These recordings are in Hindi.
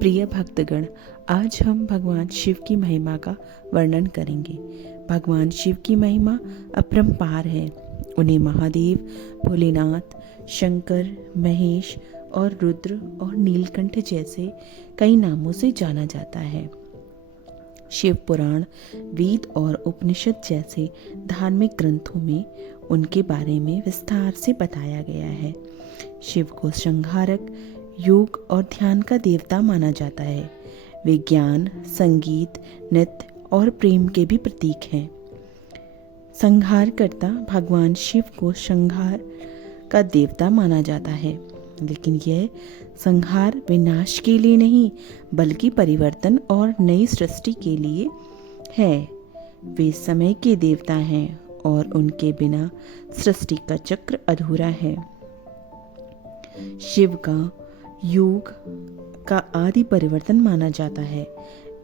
प्रिय भक्तगण, आज हम भगवान शिव की महिमा का वर्णन करेंगे। भगवान शिव की महिमा अपरंपार है। उन्हें महादेव, भोलेनाथ, शंकर, महेश और रुद्र और नीलकंठ जैसे कई नामों से जाना जाता है। शिव पुराण, वेद और उपनिषद जैसे धार्मिक ग्रंथों में उनके बारे में विस्तार से बताया गया है। शिव को संहारक, योग और ध्यान का देवता माना जाता है। वे ज्ञान, संगीत, नृत्य और प्रेम के भी प्रतीक हैं। संहारकर्ता भगवान शिव को संहार का देवता माना जाता है, लेकिन यह संहार विनाश के लिए नहीं बल्कि परिवर्तन और नई सृष्टि के लिए है। वे समय के देवता हैं और उनके बिना सृष्टि का चक्र अधूरा है। शिव का योग का आदि परिवर्तन माना जाता है।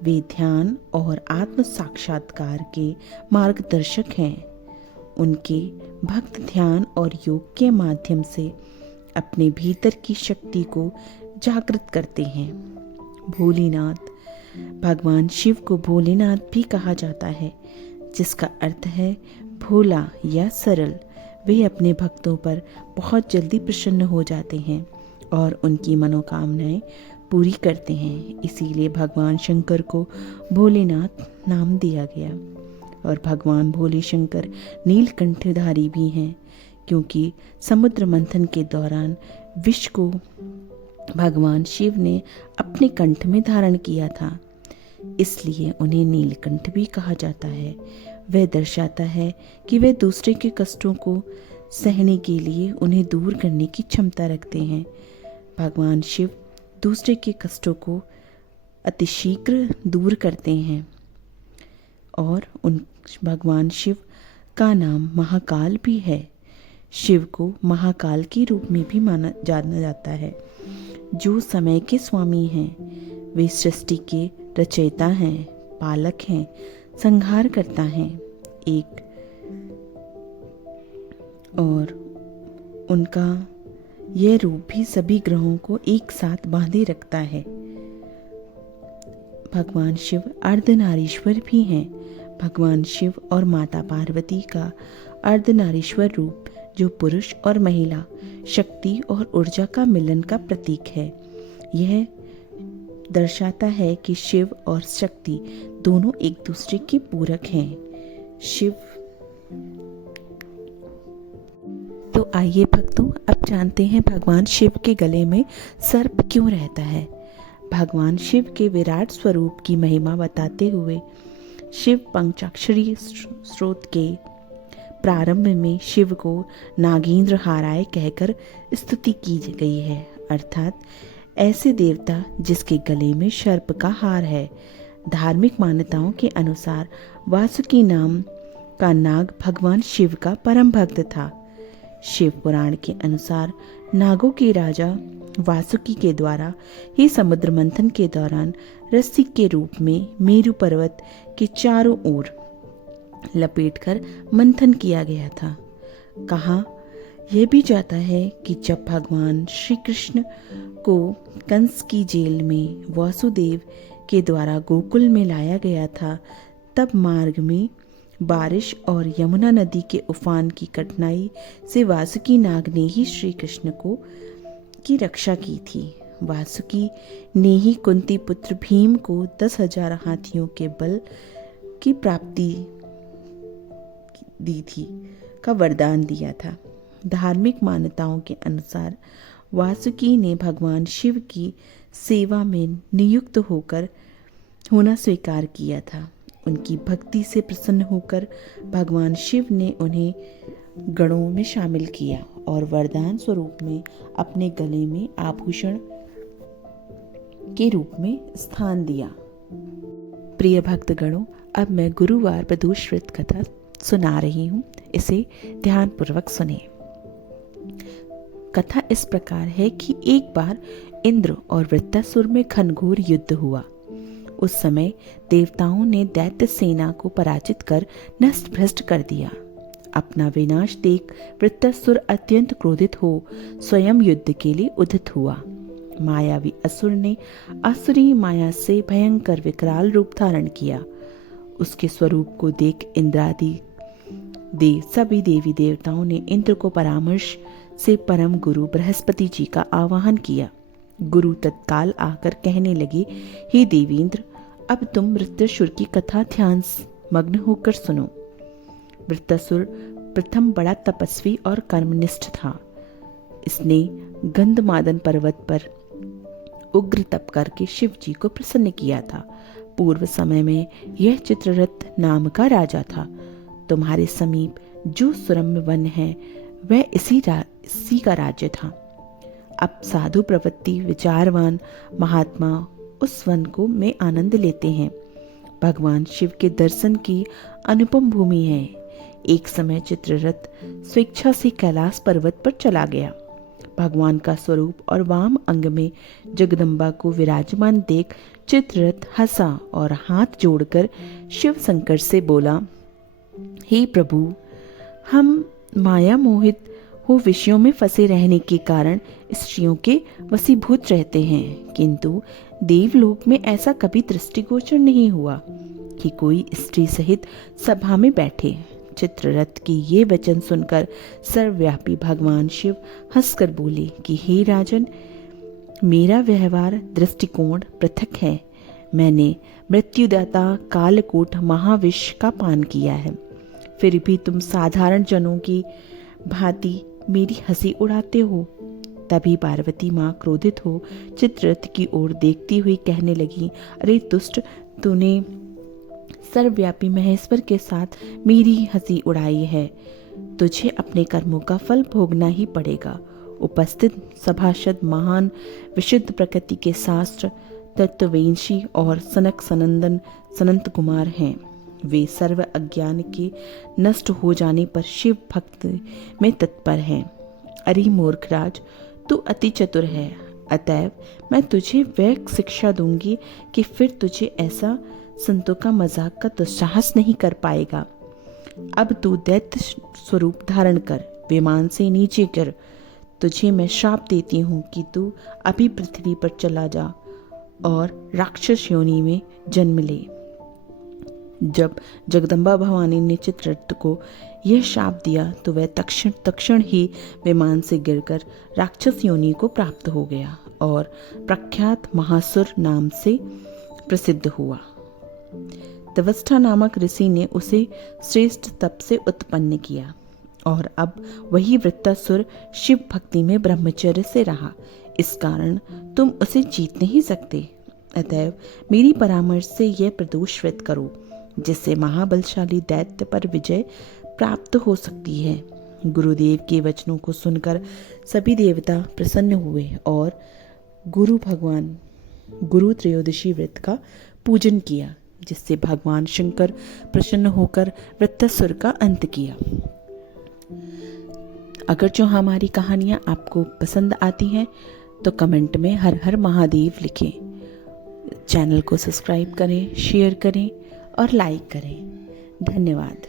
वे ध्यान और आत्म साक्षात्कार के मार्गदर्शक हैं। उनके भक्त ध्यान और योग के माध्यम से अपने भीतर की शक्ति को जागृत करते हैं। भोलेनाथ, भगवान शिव को भोलेनाथ भी कहा जाता है, जिसका अर्थ है भोला या सरल। वे अपने भक्तों पर बहुत जल्दी प्रसन्न हो जाते हैं और उनकी मनोकामनाएं पूरी करते हैं। इसीलिए भगवान शंकर को भोलेनाथ नाम दिया गया। और भगवान भोले शंकर नीलकंठधारी भी हैं, क्योंकि समुद्र मंथन के दौरान विष को भगवान शिव ने अपने कंठ में धारण किया था, इसलिए उन्हें नीलकंठ भी कहा जाता है। वह दर्शाता है कि वे दूसरे के कष्टों को सहने के लिए उन्हें दूर करने की क्षमता रखते हैं। भगवान शिव दूसरे के कष्टों को अतिशीघ्र दूर करते हैं और भगवान शिव का नाम महाकाल भी है। शिव को महाकाल के रूप में भी जाना जाता है, जो समय के स्वामी हैं। वे सृष्टि के रचयिता हैं, पालक हैं, संहार करता हैं। और उनका यह रूप भी सभी ग्रहों को एक साथ बांधे रखता है। भगवान शिव अर्धनारीश्वर भी हैं। भगवान शिव और माता पार्वती का अर्धनारीश्वर रूप, जो पुरुष और महिला शक्ति और ऊर्जा का मिलन का प्रतीक है, यह दर्शाता है कि शिव और शक्ति दोनों एक दूसरे के पूरक हैं। तो आइए भक्तों, अब जानते हैं भगवान शिव के गले में सर्प क्यों रहता है। भगवान शिव के विराट स्वरूप की महिमा बताते हुए शिव पंचाक्षरी स्त्रोत के प्रारंभ में शिव को नागेंद्र हाराय कहकर स्तुति की गई है, अर्थात ऐसे देवता जिसके गले में सर्प का हार है। धार्मिक मान्यताओं के अनुसार वासुकी नाम का नाग भगवान शिव का परम भक्त था। शिव पुराण के अनुसार नागों के राजा वासुकी के द्वारा ही समुद्र मंथन के दौरान रस्सी के रूप में मेरु पर्वत के चारों ओर लपेटकर मंथन किया गया था। कहा यह भी जाता है कि जब भगवान श्री कृष्ण को कंस की जेल में वासुदेव के द्वारा गोकुल में लाया गया था, तब मार्ग में बारिश और यमुना नदी के उफान की कठिनाई से वासुकी नाग ने ही श्री कृष्ण की रक्षा की थी। वासुकी ने ही कुंती पुत्र भीम को 10,000 हाथियों के बल की प्राप्ति दी थी का वरदान दिया था। धार्मिक मान्यताओं के अनुसार वासुकी ने भगवान शिव की सेवा में नियुक्त होना स्वीकार किया था। उनकी भक्ति से प्रसन्न होकर भगवान शिव ने उन्हें गणों में शामिल किया और वरदान स्वरूप में अपने गले में आभूषण के रूप में स्थान दिया। प्रिय भक्तगणों, अब मैं गुरुवार प्रदोषव्रत कथा सुना रही हूँ, इसे ध्यानपूर्वक सुने। कथा इस प्रकार है कि एक बार इंद्र और वृत्तासुर में घनघोर युद्ध हुआ। उस समय देवताओं ने दैत्य सेना को पराजित कर नष्ट भ्रष्ट कर दिया। अपना विनाश देख वृत्तासुर अत्यंत क्रोधित हो स्वयं युद्ध के लिए उद्यत हुआ। मायावी असुर ने आसुरी माया से भयंकर विकराल रूप धारण किया। उसके स्वरूप को देख इंद्रादि सभी देवी देवताओं ने इंद्र को परामर्श से परम गुरु बृहस्पति जी का आवाहन किया। गुरु तत्काल आकर कहने लगे, हे देवेंद्र, अब तुम वृत्रासुर की कथा ध्यान मग्न होकर सुनो। वृत्रासुर प्रथम बड़ा तपस्वी और कर्मनिष्ठ था। इसने गंधमादन पर्वत पर उग्र तप करके शिव जी को प्रसन्न किया था। पूर्व समय में यह चित्ररथ नाम का राजा था। तुम्हारे समीप जो सुरम्य वन है वह इसी का राज्य था। अब साधु प्रवृत्ति विचारवान महात्मा उस वन को में आनंद लेते हैं। भगवान शिव के दर्शन की अनुपम भूमि है। एक समय चित्ररथ स्वेच्छा से कैलाश पर्वत पर चला गया। भगवान का स्वरूप और वाम अंग में जगदम्बा को विराजमान देख चित्ररथ हंसा और हाथ जोड़कर शिव शंकर से बोला, हे प्रभु, हम माया मोहित हो विषयों में फंसे रहने के कारण स्त्रियों के वशीभूत रहते हैं, किंतु देवलोक में ऐसा कभी दृष्टिगोचर नहीं हुआ कि कोई स्त्री सहित सभा में बैठे। चित्ररथ के ये वचन सुनकर सर्वव्यापी भगवान शिव हंसकर बोले कि हे राजन, मेरा व्यवहार दृष्टिकोण पृथक है। मैंने मृत्युदाता कालकूट महाविष का पान किया है, फिर भी तुम साधारण जनों की भांति मेरी हंसी उड़ाते हो। तभी पार्वती माँ क्रोधित हो चित्ररथ की ओर देखती हुई कहने लगी, अरे दुष्ट, तूने सर्वव्यापी महेश्वर के साथ मेरी हंसी उड़ाई है। तुझे अपने कर्मों का फल भोगना ही पड़ेगा। उपस्थित सभासद महान विशुद्ध प्रकृति के शास्त्र तत्ववेंशी और सनक सनंदन सनंत कुमार हैं। वे सर्व अज्ञान के नष्ट हो जाने पर शिव भक्ति में तत्पर हैं। अरे मूर्खराज, तू अति चतुर है, अतएव मैं तुझे वह शिक्षा दूंगी कि फिर तुझे ऐसा संतों का मजाक का दुस्साहस नहीं कर पाएगा। अब तू दैत्य स्वरूप धारण कर विमान से नीचे गिर। तुझे मैं श्राप देती हूँ कि तू अभी पृथ्वी पर चला जा और राक्षस योनि में जन्म ले। जब जगदम्बा भवानी ने चित्ररथ को यह श्राप दिया तो वह तक्षण ही विमान से गिरकर राक्षस योनि को प्राप्त हो गया और प्रख्यात महासुर नाम से प्रसिद्ध हुआ। तवस्था नामक ऋषि ने उसे श्रेष्ठ तप से उत्पन्न किया और अब वही वृत्रासुर शिव भक्ति में ब्रह्मचर्य से रहा। इस कारण तुम उसे जीत नहीं सकते। अतएव मेरी परामर्श से यह प्रदोष व्रत करो, जिससे महाबलशाली दैत्य पर विजय प्राप्त हो सकती है। गुरुदेव के वचनों को सुनकर सभी देवता प्रसन्न हुए और गुरु त्रयोदशी व्रत का पूजन किया, जिससे भगवान शंकर प्रसन्न होकर वृत्रासुर का अंत किया। अगर जो हमारी कहानियाँ आपको पसंद आती हैं तो कमेंट में हर हर महादेव लिखें। चैनल को सब्सक्राइब करें, शेयर करें और लाइक करें। धन्यवाद।